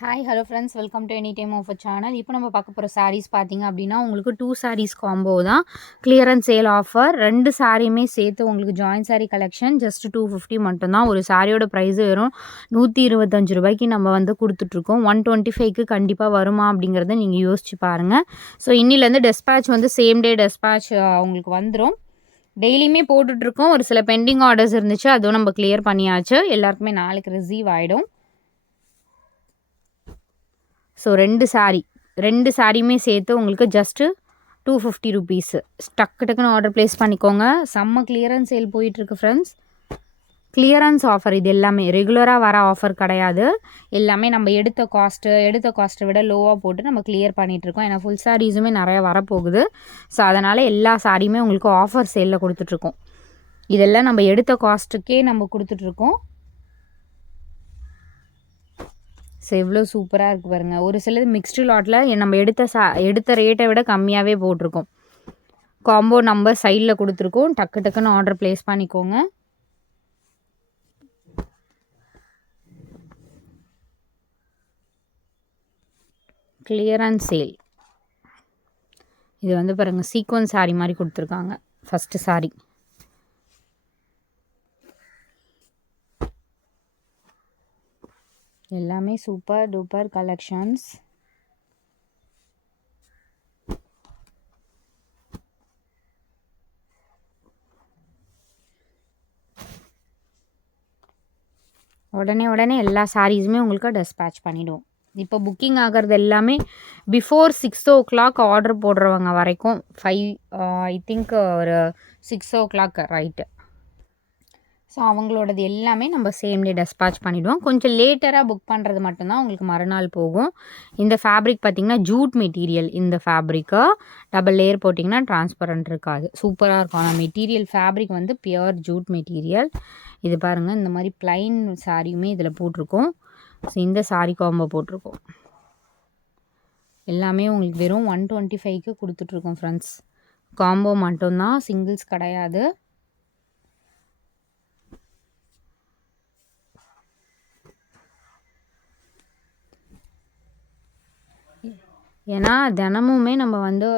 Hi hello friends, welcome to any time of a channel. இப்போ நம்ம பார்க்க போகிற சாரீஸ் பார்த்தீங்க அப்படின்னா உங்களுக்கு 2 சாரீஸ் காம்போ தான். Clearance sale offer. 2 சாரியுமே சேர்த்து உங்களுக்கு ஜாயின் சாரீ கலெக்ஷன் ஜஸ்ட் 250 மட்டும்தான். ஒரு சாரியோட ப்ரைஸ் வெறும் 125 ரூபாய்க்கு நம்ம வந்து கொடுத்துட்ருக்கோம். 125க்கு கண்டிப்பாக வருமா அப்படிங்கிறத நீங்கள் யோசிச்சு பாருங்கள். ஸோ இன்னிலேருந்து டெஸ்பேட்ச் வந்து சேம் டே டெஸ்பேட்ச் உங்களுக்கு வந்துடும். டெய்லியுமே போட்டுட்ருக்கோம். ஒரு சில பெண்டிங் ஆர்டர்ஸ் இருந்துச்சு, அதுவும் நம்ம கிளியர் பண்ணியாச்சு. எல்லாருக்குமே நாளைக்கு ரிசீவ் ஆகிடும். ஸோ 2 சாரியுமே சேர்த்து உங்களுக்கு ஜஸ்ட்டு 250 ருபீஸு. டக்குன்னு ஆர்டர் ப்ளேஸ் பண்ணிக்கோங்க. செம்ம கிளியரன்ஸ் சேல் போயிட்டுருக்கு ஃப்ரெண்ட்ஸ். கிளியரன்ஸ் ஆஃபர் இது எல்லாமே ரெகுலராக வர ஆஃபர் கிடையாது. எல்லாமே நம்ம எடுத்த காஸ்ட்டை விட லோவாக போட்டு நம்ம கிளியர் பண்ணிகிட்ருக்கோம். ஏன்னா ஃபுல் சாரீஸுமே நிறையா வரப்போகுது. ஸோ அதனால் எல்லா சாரியுமே உங்களுக்கு ஆஃபர் சேலில் கொடுத்துட்ருக்கோம். இதெல்லாம் நம்ம எடுத்த காஸ்ட்டுக்கே நம்ம கொடுத்துட்ருக்கோம். ஸோ எவ்வளோ சூப்பராக இருக்குது பாருங்கள். ஒரு சிலது மிக்ஸ்டு லாட்டில் நம்ம எடுத்த ரேட்டை விட கம்மியாகவே போட்டிருக்கோம். காம்போ நம்பர் சைடில் கொடுத்துருக்கோம். டக்குன்னு ஆர்டர் ப்ளேஸ் பண்ணிக்கோங்க. Clearance sale. இது வந்து பாருங்கள், சீக்வன்ஸ் சாரீ மாதிரி கொடுத்துருக்காங்க. ஃபஸ்ட்டு சாரீ எல்லாமே சூப்பர் டூப்பர் கலெக்ஷன்ஸ். உடனே எல்லா சாரீஸுமே உங்களுக்கு டெஸ்பேட்ச் பண்ணிவிடுவோம். இப்போ புக்கிங் ஆகிறது எல்லாமே பிஃபோர் 6 o'clock ஆர்டர் போடுறவங்க வரைக்கும் 5 ஐ திங்க் ஒரு 6 o'clock ரைட்டு. ஸோ அவங்களோடது எல்லாமே நம்ம சேம் டே டெஸ்பேட்ச் பண்ணிவிடுவோம். கொஞ்சம் லேட்டராக புக் பண்ணுறது மட்டும்தான் உங்களுக்கு மறுநாள் போகும். இந்த ஃபேப்ரிக் பார்த்திங்கன்னா ஜூட் மெட்டீரியல். இந்த ஃபேப்ரிக்கை டபுள் லேயர் போட்டிங்கன்னா டிரான்ஸ்பரண்ட் இருக்காது. சூப்பராக இருக்கும். ஆனால் மெட்டீரியல் ஃபேப்ரிக் வந்து பியூர் ஜூட் மெட்டீரியல். இது பாருங்கள், இந்த மாதிரி ப்ளைன் சாரியுமே இதில் போட்டிருக்கோம். ஸோ இந்த சாரீ காம்போ போட்டிருக்கோம். எல்லாமே உங்களுக்கு வெறும் 125க்கு கொடுத்துட்ருக்கோம் ஃப்ரெண்ட்ஸ். காம்போ மட்டும்தான், சிங்கிள்ஸ் கிடையாது. ஏன்னா தினமுமே நம்ம வந்து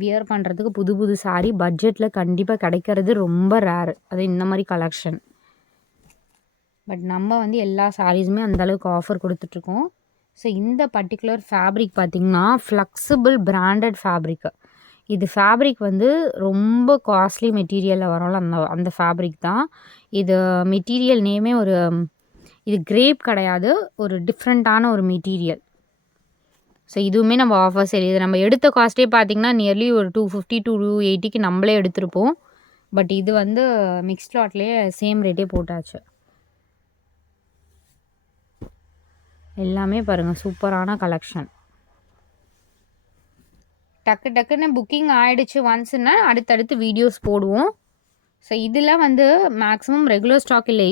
வியர் பண்ணுறதுக்கு புது சாரீ பட்ஜெட்டில் கண்டிப்பாக கிடைக்கிறது ரொம்ப ரேரு. அது இந்த மாதிரி கலெக்ஷன். பட் நம்ம வந்து எல்லா சாரீஸுமே அந்தளவுக்கு ஆஃபர் கொடுத்துட்ருக்கோம். ஸோ இந்த பர்டிகுலர் ஃபேப்ரிக் பார்த்திங்கன்னா ஃப்ளெக்சிபிள் பிராண்டட் ஃபேப்ரிக்கு. இது ஃபேப்ரிக் வந்து ரொம்ப காஸ்ட்லி மெட்டீரியலில் வரும்ல, அந்த ஃபேப்ரிக் தான் இது. மெட்டீரியல் நேமே இது கிரேப் கிடையாது, ஒரு டிஃப்ரெண்ட்டான ஒரு மெட்டீரியல். ஸோ இதுவுமே நம்ம ஆஃபர் சேல். இது நம்ம எடுத்த காஸ்ட்டே பார்த்திங்கன்னா நியர்லி ஒரு 250 to 280க்கு நம்மளே எடுத்திருப்போம். பட் இது வந்து மிக்ஸ்ட் லாட்லேயே சேம் ரேட்டே போட்டாச்சு. எல்லாமே பாருங்கள், சூப்பரான கலெக்ஷன். டக்குன்னு புக்கிங் ஆகிடுச்சு ஒன்ஸ்னா அடுத்தடுத்து வீடியோஸ் போடுவோம். ஸோ இதில் வந்து மேக்ஸிமம் ரெகுலர் ஸ்டாக் இல்லை,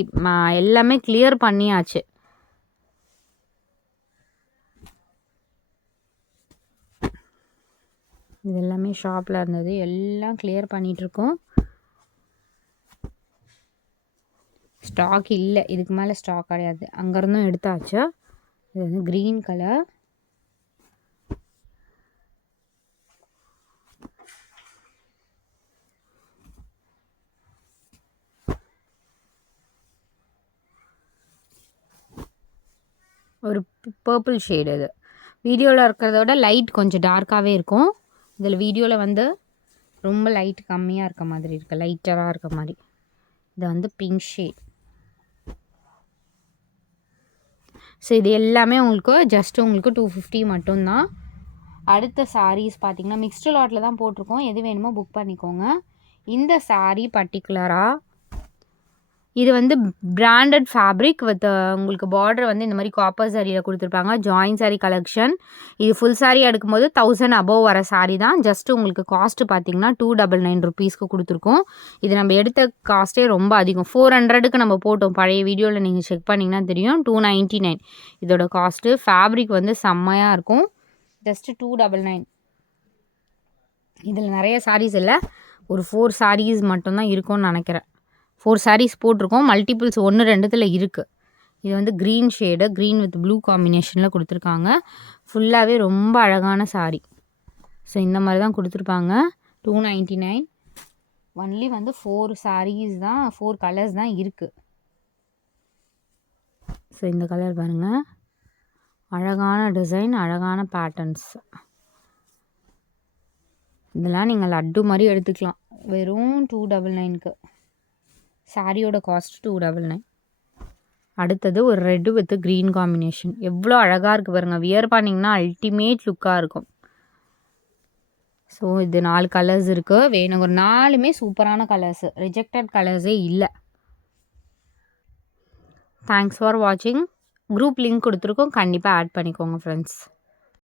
எல்லாமே கிளியர் பண்ணியாச்சு. இது எல்லாமே ஷாப்பில் இருந்தது, எல்லாம் கிளியர் பண்ணிகிட்ருக்கோம். ஸ்டாக் இல்லை, இதுக்கு மேலே ஸ்டாக் கிடையாது. அங்கேருந்தும் எடுத்தாச்சு. இது வந்து க்ரீன் கலர். ஒரு பர்பிள் ஷேடு. இது வீடியோவில் இருக்கிறத விட லைட் கொஞ்சம் டார்க்காகவே இருக்கும். இதில் வீடியோவில் வந்து ரொம்ப லைட் கம்மியாக இருக்க மாதிரி இருக்குது, லைட்டராக இருக்க மாதிரி. இது வந்து பிங்க் ஷேட். ஸோ இது எல்லாமே உங்களுக்கு உங்களுக்கு 250 மட்டும்தான். அடுத்த சாரீஸ் பார்த்திங்கன்னா மிக்ஸ்டு லாட்டில் தான் போட்டிருக்கோம். எது வேணுமோ புக் பண்ணிக்கோங்க. இந்த சாரீ பர்டிகுலராக இது வந்து பிராண்டட் ஃபேப்ரிக் வித் உங்களுக்கு பார்டர் வந்து இந்த மாதிரி காப்பர் சாரியில் கொடுத்துருப்பாங்க. Join sari collection. இது ஃபுல் சாரீ எடுக்கும்போது 1000 above வர சாரீ தான். ஜஸ்ட் உங்களுக்கு காஸ்ட்டு பார்த்திங்கன்னா 299 ருபீஸ்க்கு கொடுத்துருக்கோம். இது நம்ம எடுத்த காஸ்ட்டே ரொம்ப அதிகம். 400க்கு நம்ம போட்டோம். பழைய வீடியோவில் நீங்கள் செக் பண்ணிங்கன்னா தெரியும். 299 இதோட காஸ்ட்டு. ஃபேப்ரிக் வந்து செம்மையாக இருக்கும். ஜஸ்ட்டு 299. இதில் நிறைய சாரீஸ் இல்லை, ஒரு 4 சாரீஸ் மட்டும்தான் இருக்கும்னு நினைக்கிறேன். 4 சாரீஸ் போட்டிருக்கோம். மல்டிபிள்ஸ் 1 2 இருக்குது. இது வந்து green shade, green with blue காம்பினேஷனில் கொடுத்துருக்காங்க. ஃபுல்லாகவே ரொம்ப அழகான சாரீ. ஸோ இந்த மாதிரி தான் கொடுத்துருப்பாங்க. 299. ஒன்லி வந்து 4 சாரீஸ் தான், 4 கலர்ஸ் தான் இருக்குது. ஸோ இந்த கலர் பாருங்கள், அழகான டிசைன், அழகான பேட்டர்ன்ஸ். இதெல்லாம் நீங்கள் லட்டு மாதிரி எடுத்துக்கலாம். வெறும் 299க்கு. சாரியோட காஸ்ட் 299. அடுத்தது ஒரு ரெட்டு வித் க்ரீன் காம்பினேஷன். எவ்வளோ அழகாக இருக்குது பாருங்கள். வியர் பண்ணிங்கன்னா அல்டிமேட் லுக்காக இருக்கும். ஸோ இது 4 கலர்ஸ் இருக்குது. வேணும் ஒரு 4மே சூப்பரான கலர்ஸு, ரிஜெக்டட் கலர்ஸே இல்லை. தேங்க்ஸ் ஃபார் வாட்சிங். குரூப் லிங்க் கொடுத்துருக்கோம், கண்டிப்பாக ஆட் பண்ணிக்கோங்க ஃப்ரெண்ட்ஸ்.